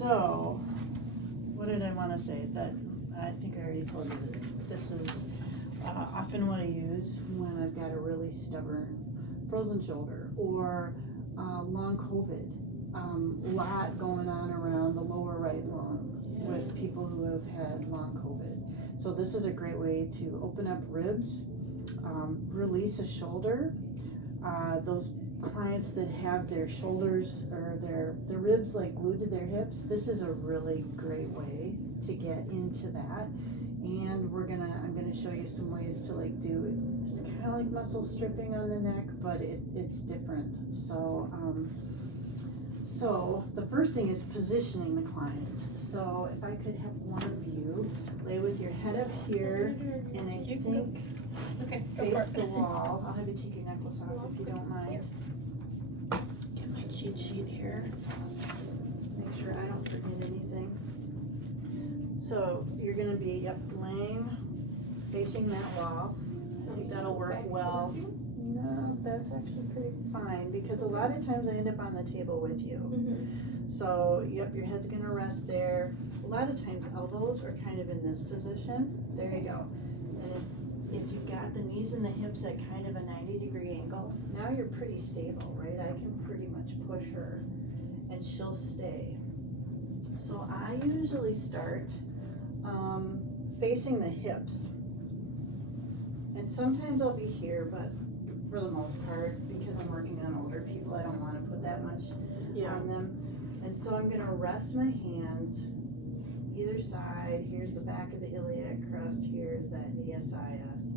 So, what did I want to say? That I think I already told you that this is often what I use when I've got a really stubborn frozen shoulder or long COVID. Lot going on around the lower right lung with people who have had long COVID. So this is a great way to open up ribs, release a shoulder. Those clients that have their shoulders or their ribs like glued to their hips, this is a really great way to get into that. And I'm gonna show you some ways to like do it. It's kind of like muscle stripping on the neck, but it's different. So the first thing is positioning the client. So if I could have one of you lay with your head up here and I think face the wall. I'll have you take your necklace off if you don't mind. Get my cheat sheet here. Make sure I don't forget anything. So you're gonna be laying, facing that wall. I think that'll work well. No, that's actually pretty fine because a lot of times I end up on the table with you. So your head's gonna rest there. A lot of times elbows are kind of in this position. There you go. And if you've got the knees and the hips at kind of a 90-degree angle, now you're pretty stable, right? I can pretty much push her and she'll stay. So I usually start facing the hips. And sometimes I'll be here, but for the most part, because I'm working on older people, I don't want to put that much on them. And so I'm going to rest my hands either side. Here's the back of the iliac crest. Here's that ASIS.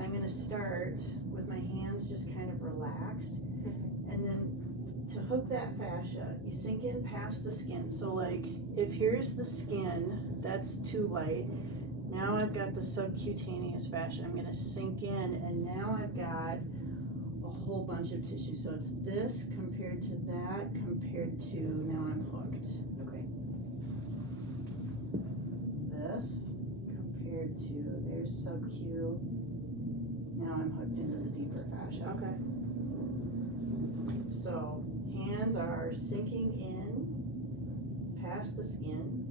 I'm going to start with my hands just kind of relaxed. And then to hook that fascia, you sink in past the skin. So like if here's the skin, that's too light. Now I've got the subcutaneous fascia. I'm going to sink in and now I've got a whole bunch of tissue. So it's this compared to that compared to now I'm hooked. Okay. This compared to there's subcu. Now I'm hooked into the deeper fascia. Okay. So hands are sinking in past the skin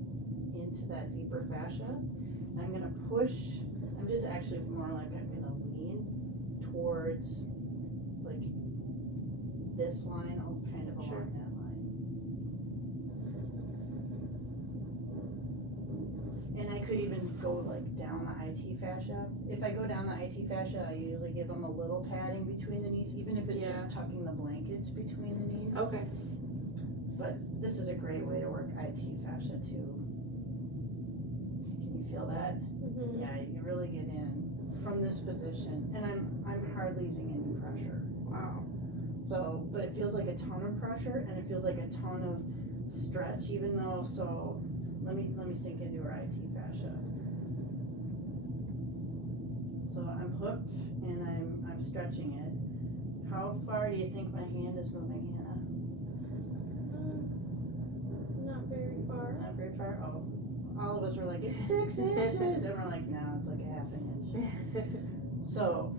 into that deeper fascia. I'm gonna push, I'm just actually more like I'm gonna lean towards like this line, I'll kind of along that line. And I could even go like down the IT fascia. If I go down the IT fascia, I usually give them a little padding between the knees, even if it's just tucking the blankets between the knees. Okay. But this is a great way to work IT fascia too. Feel that? Yeah, you really get in from this position, and I'm hardly using any pressure. Wow. So, but it feels like a ton of pressure, and it feels like a ton of stretch, even though. So, let me sink into our IT fascia. So I'm hooked, and I'm stretching it. How far do you think my hand is moving, Hannah? Not very far. Not very far. Oh. All of us were like, it's 6 inches, and we're like, no, it's like a half an inch. So,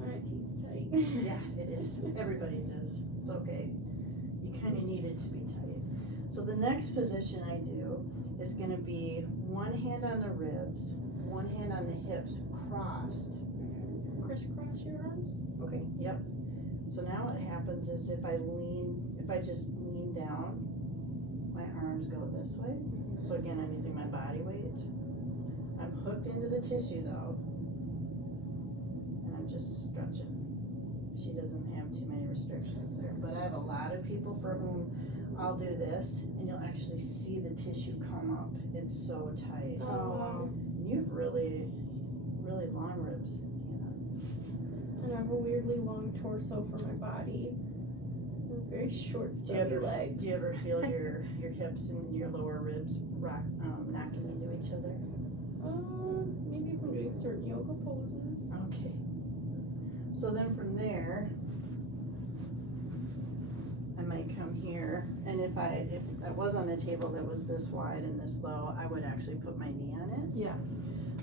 my teeth's tight. Yeah, it is. Everybody's is. It's okay. You kind of need it to be tight. So the next position I do is going to be one hand on the ribs, one hand on the hips, crossed. Crisscross your arms? Okay. Yep. So now what happens is if I just lean down, my arms go this way. So again, I'm using my body weight. I'm hooked into the tissue though, and I'm just stretching. She doesn't have too many restrictions there, but I have a lot of people for whom I'll do this, and you'll actually see the tissue come up. It's so tight. Oh, wow. You have really, really long ribs. And I have a weirdly long torso for my body. Very short, stubby legs. Do you ever feel your hips and your lower ribs knocking into each other? Maybe from doing certain yoga poses. Okay. So then from there, I might come here, and if I was on a table that was this wide and this low, I would actually put my knee on it. Yeah.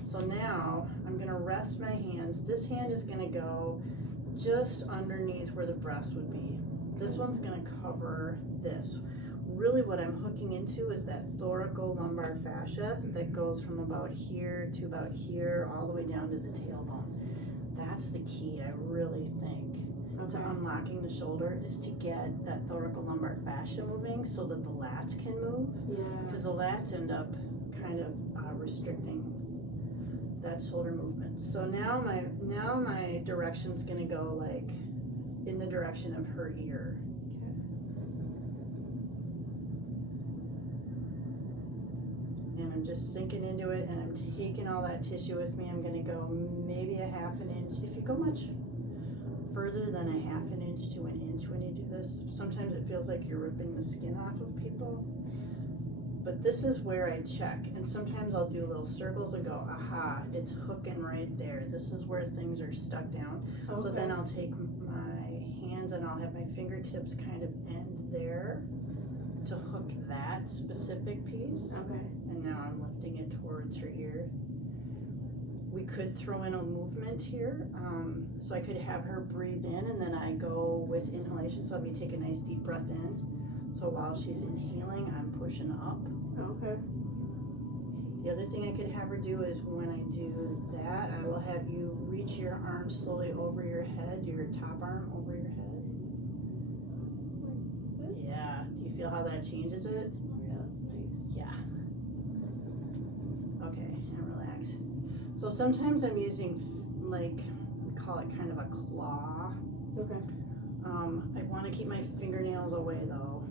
So now I'm gonna rest my hands. This hand is gonna go just underneath where the breast would be. This one's gonna cover this. really what I'm hooking into is that thoracolumbar fascia that goes from about here to about here, all the way down to the tailbone. That's the key, I really think, to unlocking the shoulder, is to get that thoracolumbar fascia moving so that the lats can move. Yeah. Because the lats end up kind of restricting that shoulder movement. So now my direction's gonna go like in the direction of her ear. And I'm just sinking into it, and I'm taking all that tissue with me. I'm gonna go maybe a half an inch. If you go much further than a half an inch to an inch when you do this, sometimes it feels like you're ripping the skin off of people. But this is where I check, and sometimes I'll do little circles and go, aha, it's hooking right there. This is where things are stuck down. So then I'll take my hands and I'll have my fingertips kind of end there to hook that specific piece. And now I'm lifting it towards her ear. We could throw in a movement here. So I could have her breathe in, and then I go with inhalation. So I'll be taking a nice deep breath in. So while she's inhaling, I'm pushing up. The other thing I could have her do is when I do that, I will have you reach your arm slowly over your head, your top arm over your head. Yeah. Do you feel how that changes it? Yeah, that's nice. Yeah. Okay, and relax. So sometimes I'm using, like, we call it kind of a claw. I want to keep my fingernails away though.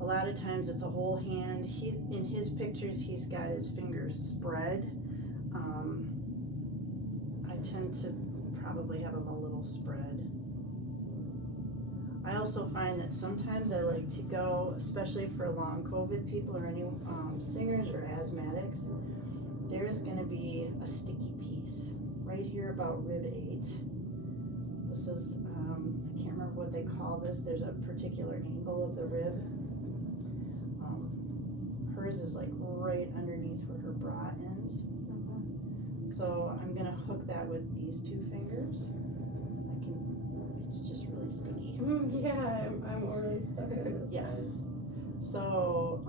A lot of times it's a whole hand. He's in his pictures, he's got his fingers spread. I tend to probably have them a little spread. I also find that sometimes I like to go, especially for long COVID people or any singers or asthmatics, there's going to be a sticky piece right here about rib 8. This is, I can't remember what they call this. There's a particular angle of the rib. Hers is like right underneath where her bra ends. So I'm gonna hook that with these 2 fingers. It's just really sticky. Yeah, I'm already stuck in this side. So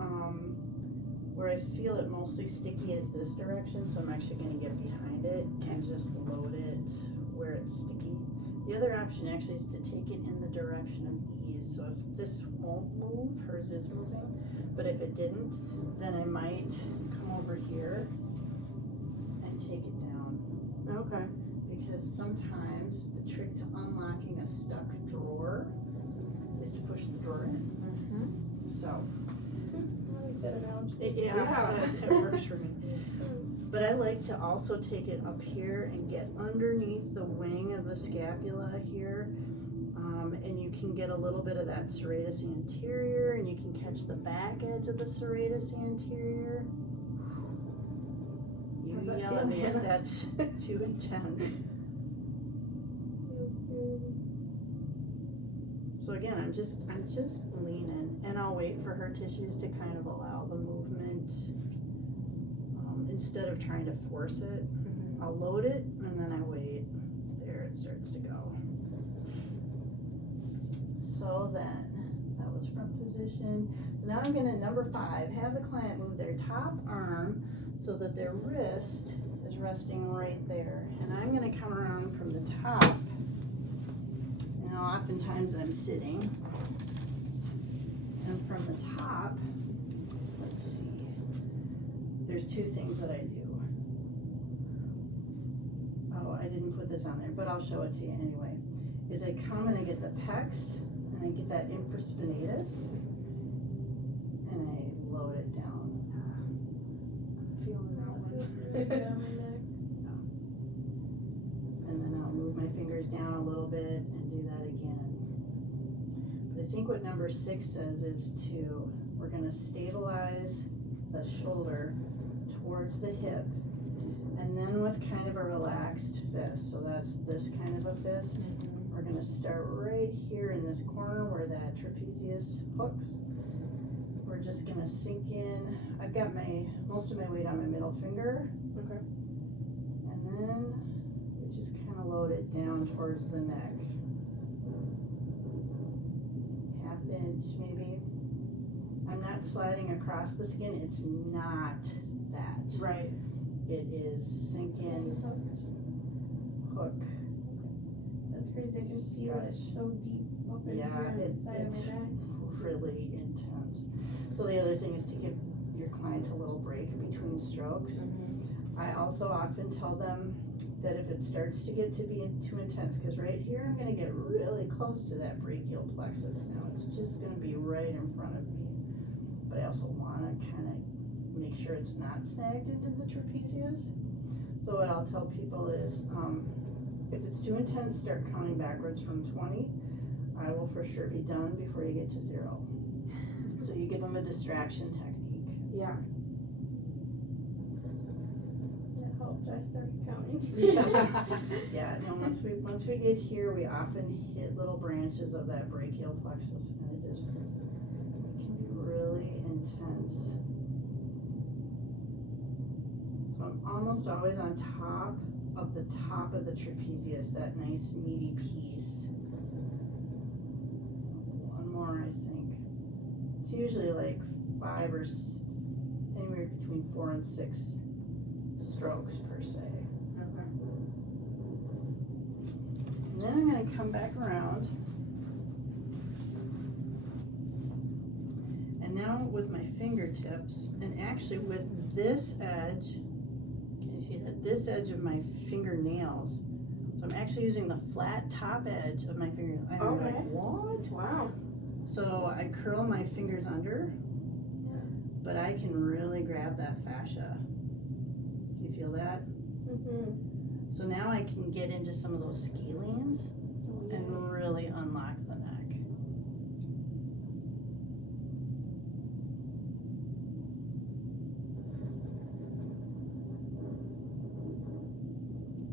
where I feel it mostly sticky is this direction, so I'm actually gonna get behind it and just load it where it's sticky. The other option actually is to take it in the direction of ease. So if this won't move, hers is moving, but if it didn't, then I might come over here and take it down. Because sometimes the trick to unlocking a stuck drawer is to push the drawer in. So, I like that analogy. it works for me. But I like to also take it up here and get underneath the wing of the scapula here. And you can get a little bit of that serratus anterior, and you can catch the back edge of the serratus anterior. You yell at me if that's too intense. Feels good. So again, I'm just leaning, and I'll wait for her tissues to kind of allow the movement. Instead of trying to force it, I'll load it, and then I wait. There, it starts to go. So then, that was front position. So now I'm gonna, number 5, have the client move their top arm so that their wrist is resting right there. And I'm gonna come around from the top. Now, oftentimes I'm sitting. And from the top, let's see. There's 2 things that I do. Oh, I didn't put this on there, but I'll show it to you anyway. Is I come and I get the pecs, and I get that infraspinatus, and I load it down. I'm feeling that one. Down my neck. And then I'll move my fingers down a little bit and do that again. But I think what number 6 says is we're gonna stabilize the shoulder towards the hip, and then with kind of a relaxed fist. So that's this kind of a fist. We're gonna start right here in this corner where that trapezius hooks. We're just gonna sink in. I've got most of my weight on my middle finger. And then we just kind of load it down towards the neck. Half inch maybe. I'm not sliding across the skin, it's not that. Right. It is sink in, hook. That's crazy. I can feel it so deep up in Yeah, here on the it's side of my back. really intense. So the other thing is to give your client a little break between strokes. I also often tell them that if it starts to get to be too intense, because right here I'm going to get really close to that brachial plexus now. It's just going to be right in front of me. But I also want to kind of make sure it's not snagged into the trapezius. So what I'll tell people is, if it's too intense, start counting backwards from 20. I will for sure be done before you get to 0. So you give them a distraction technique. Yeah. That helped. I started counting. Yeah. No. Once we get here, we often hit little branches of that brachial plexus, and it can be really intense. So I'm almost always on top of the trapezius, that nice meaty piece. One more, I think. It's usually like 5 or anywhere between 4 and 6 strokes per se. Okay. And then I'm going to come back around. And now with my fingertips, and actually with this edge, can you see that? This edge of my fingernails. So I'm actually using the flat top edge of my fingernail. And you're like, what? Wow. So I curl my fingers under, but I can really grab that fascia. Do you feel that? So now I can get into some of those scalenes and really unlock the neck.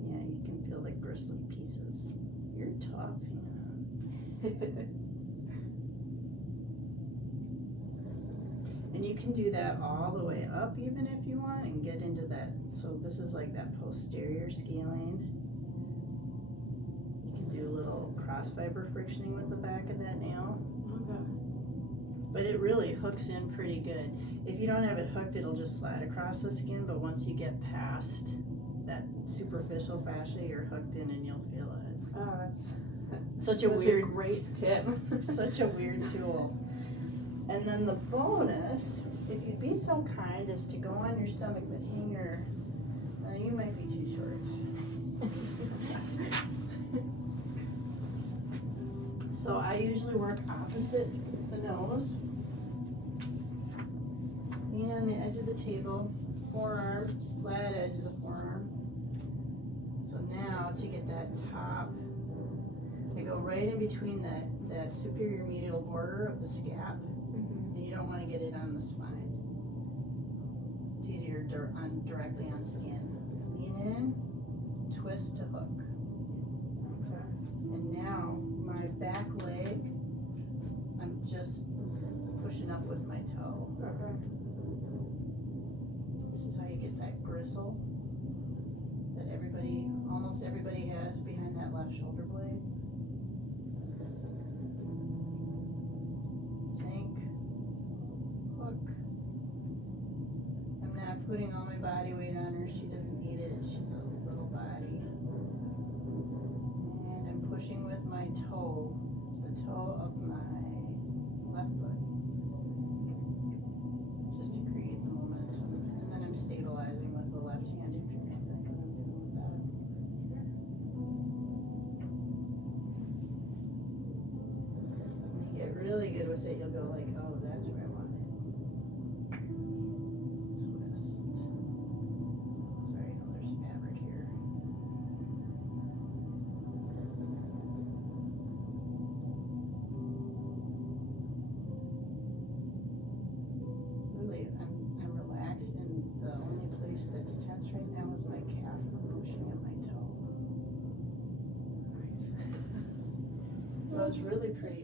Yeah, you can feel the gristly pieces. You're tough, yeah. And you can do that all the way up even if you want and get into that. So this is like that posterior scalene. You can do a little cross fiber frictioning with the back of that nail. Okay. But it really hooks in pretty good. If you don't have it hooked, it'll just slide across the skin, but once you get past that superficial fascia, you're hooked in and you'll feel it. Oh, that's Such a weird, great tip. such a weird tool. And then the bonus, if you'd be so kind, is to go on your stomach, but hang your, you might be too short. So I usually work opposite the nose. Lean on the edge of the table, forearm, flat edge of the forearm. So now to get that top, I go right in between that superior medial border of the scap. You don't want to get it on the spine. It's easier directly on skin. Lean in, twist to hook. Okay. And now my back leg, I'm just pushing up with my toe. Okay. This is how you get that gristle that almost everybody has behind that left shoulder blade. Sink. Hook. I'm not putting all my body weight on her. She doesn't need it. She's a little body. And I'm pushing with my toe, the toe of my left foot, just to create the momentum. And then I'm stabilizing with the left hand if you're like what I'm doing with that. When you get really good with it, you'll go like, oh, that's where I want it. Twist. Sorry, no, there's fabric here. Really, I'm relaxed, and the only place that's tense right now is my calf. I'm pushing at my toe. Nice. Well, it's really pretty.